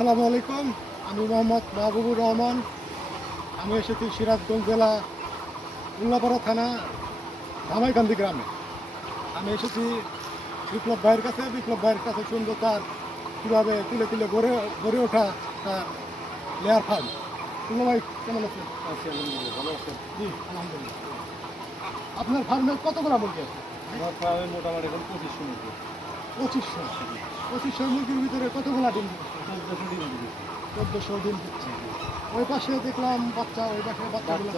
আসসালামু আলাইকুম। আমি মোহাম্মদ মাহবুবুর রহমান। আমি এসেছি সিরাজগঞ্জ জেলা উল্লাপাড়া থানা ধামাইকান্দি গ্রামে। আমি এসেছি বিপ্লব ভাইয়ের কাছে। বিপ্লব ভাইয়ের কাছে শুনব তার কীভাবে তুলে তুলে গড়ে গড়ে ওঠা তার লেয়ার ফার্ম। বিপ্লব ভাই কেমন আছেন? আলহামদুলিল্লাহ ভালো আছেন? জি আলহামদুলিল্লাহ। আপনার ফার্মে কতগুলো মুরগি আছে? আমার প্রায় মোটামুটি এখন পঁচিশশো মতো পঁচিশশো পঁচিশশো মুরগির ভিতরে কতগুলো ডিম চোদ্দশো ডিম দিচ্ছে ওই পাশে দেখলাম বাচ্চা ওই পাশে বাচ্চাগুলো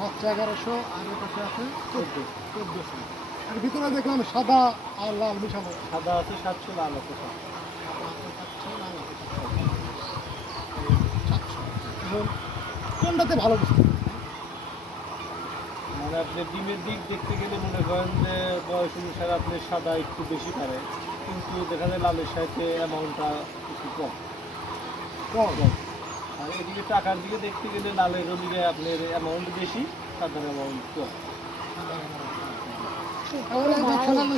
বাচ্চা এগারোশো। আর ওই পাশে আছে চোদ্দ চোদ্দোশো। আর ভিতরে দেখলাম সাদা আর লাল মিশানো। সাদা আছে সাতশো লাল আছে সাতশো। কোনটাতে ভালো বুঝতে ডিমের দিক দেখতে গেলে মনে করেন যে বয়স অনুসারে আপনি সাদা একটু বেশি পারে কিন্তু দেখা যায় লালের সাথে অ্যামাউন্টটা একটু কম। কম? আর এদিকে টাকার দিকে দেখতে গেলে লালের ওদিকে আপনার অ্যামাউন্ট বেশি সাদার অ্যামাউন্ট কম।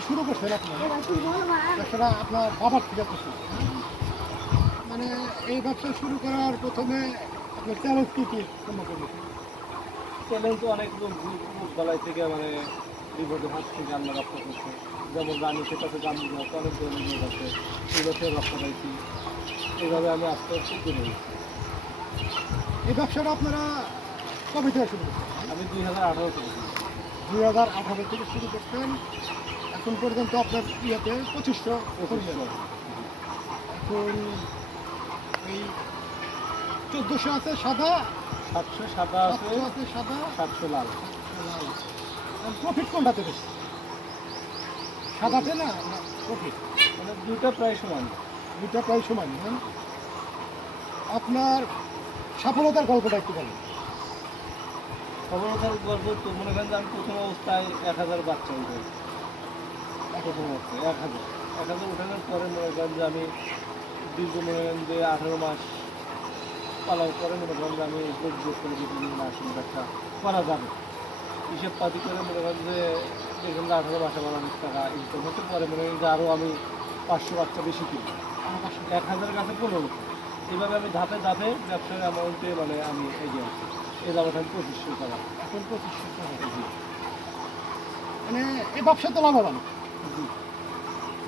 শুরু করছেন আপনার ব্যবসাটা আপনার বাবার থেকে? মানে এই ব্যবসা শুরু করার প্রথমে আপনার চ্যালেঞ্জ কী কী? সম্মুখীন হয়েছেন? চ্যালেঞ্জ অনেক বালাই থেকে মানে বিপদের হাত থেকে আল্লাহ রক্ষা করছে। যেমন রানী সে কাছে গান দিল অনেক ধরনের লোক আছে। এগুলো থেকে রক্ষা পাইছি। এইভাবে আমি আস্তে আস্তে করে এই ব্যবসাটা আপনারা কবে থেকে শুরু করছেন? আমি দুই হাজার আঠারো থেকে দুই হাজার আঠারো থেকে শুরু করছেন। এখন পর্যন্ত আপনার ইয়েতে পঁচিশশো পঁচিশশো। এখন এই চোদ্দোশো আছে সাদা সাতশো সাদা আছে সাতশো লাল। প্রফিট কোনটাতে বেশি? সাদাতে না? প্রফিট মানে দুইটা প্রায় সমান। দুইটা প্রায় সমান না আপনার সফলতার গল্পটা একটু বলেন। সফলতার গল্প তো মনে করেন যে আমি প্রথম অবস্থায় এক হাজার বাচ্চা উঠে প্রথম অবস্থায় এক হাজার। এক হাজার উঠানোর পরে মনে করেন যে আমি দীর্ঘ মনে করেন যে আঠারো মাস পালার পরে মনে করেন যে আমি যোগ যোগ করে বিভিন্ন নার্সিং ব্যবসা করা যাবে। হিসেব পাতি করে মনে করেন যে দেখুন যে আঠারো মাসে আমার অনেক টাকা ইনকাম হতে পারে। মনে করেন যে আরও আমি পাঁচশো বাচ্চা বেশি কিনি। এক হাজার কাছে পনেরো। এইভাবে আমি ধাপে ধাপে ব্যবসার অ্যামাউন্টে মানে আমি এগিয়ে আসছি এই যাবত আমি পঁচিশশো টাকা এখন পঁচিশশো টাকা মানে এই ব্যবসা তো লাভবান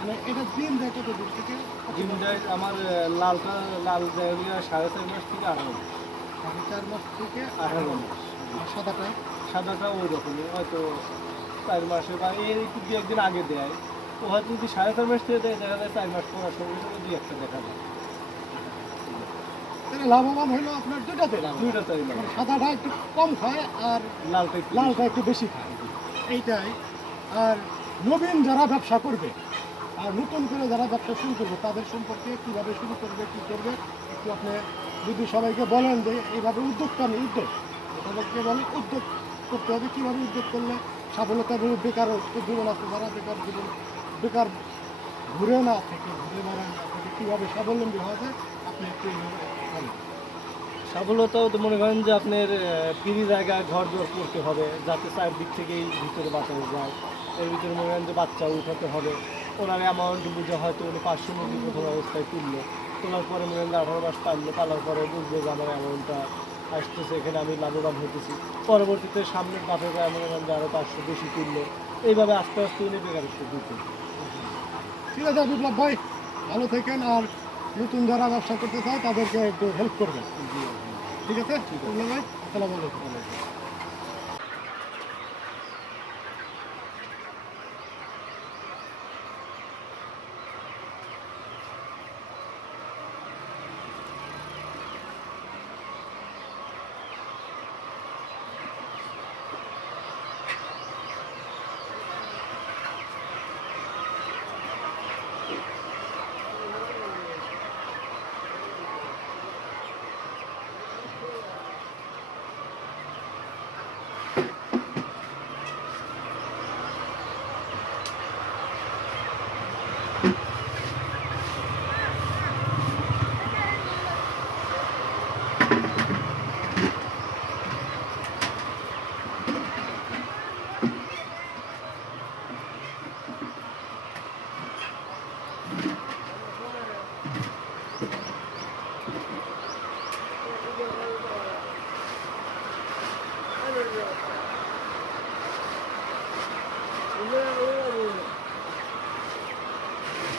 মানে এটা দিন দেয় কত দূর থেকে জিমটাই আমার লালটা লাল জায়গা সাড়ে চার মাস থেকে আঠারো মাস। সাড়ে চার মাস থেকে আঠারো মাস। সাদাটা? সাদাটা ওই রকমই হয়তো চার মাসে বা এর একটু দু একদিন আগে দেয়। ও হয়তো যদি সাড়ে চার মাস থেকে দেয় দেখা যায় চার মাস পড়ার সঙ্গে সঙ্গে দুই একটা দেখা যায়। লাভবান হলো আপনার দুটাতে লাগে সাদাটা একটু কম খায় আর লালটা লালটা একটু বেশি খায়। এইটাই। আর নবীন যারা ব্যবসা করবে আর নতুন করে যারা ব্যবসা শুরু করবে, তাদের সম্পর্কে কীভাবে শুরু করবে, কী করবে, একটু আপনি যদি সবাইকে বলেন যে এইভাবে উদ্যোগটা নেই উদ্যোগ। তাদেরকে বলেন উদ্যোগ করতে হবে, কীভাবে উদ্যোগ করলে সফলতা হবে বেকার জীবন আছে, যারা বেকার জীবন, বেকার ঘুরে না থেকে, ঘুরে বেড়ায় না থেকে কীভাবে স্বাবলম্বী হওয়া যায়, আপনি একটু বলেন। সফলতাও তো মনে করেন যে আপনার ফ্রি জায়গায় ঘর দর করতে হবে, যাতে চারদিক থেকেই ভিতরে বাঁচানো যায়। এর ভিতরে মনে করেন যে বাচ্চা উঠাতে হবে। ওনার অ্যামাউন্ট বুঝে হয়তো উনি পাঁচশো মুরগি প্রথম অবস্থায় তুললো। তোলার পরে মনে করেন যে আঠারো মাস পারল পালার পরে বুঝবে যে আমার অ্যামাউন্টটা আসতেছে এখানে আমি লাভবান হতেছি পরবর্তীতে সামনের যায় মনে করেন যে আরও পাঁচশো বেশি তুললো। এইভাবে আস্তে আস্তে উনি বেকারত্ব দিতে ঠিক আছে বিপ্লব ভাই ভালো থাকেন আর নতুন যারা ব্যবসা করতে চায় তাদেরকে একটু হেল্প করবেন। ঠিক আছে? বিপ্লব ভাই আসসালামু আলাইকুম।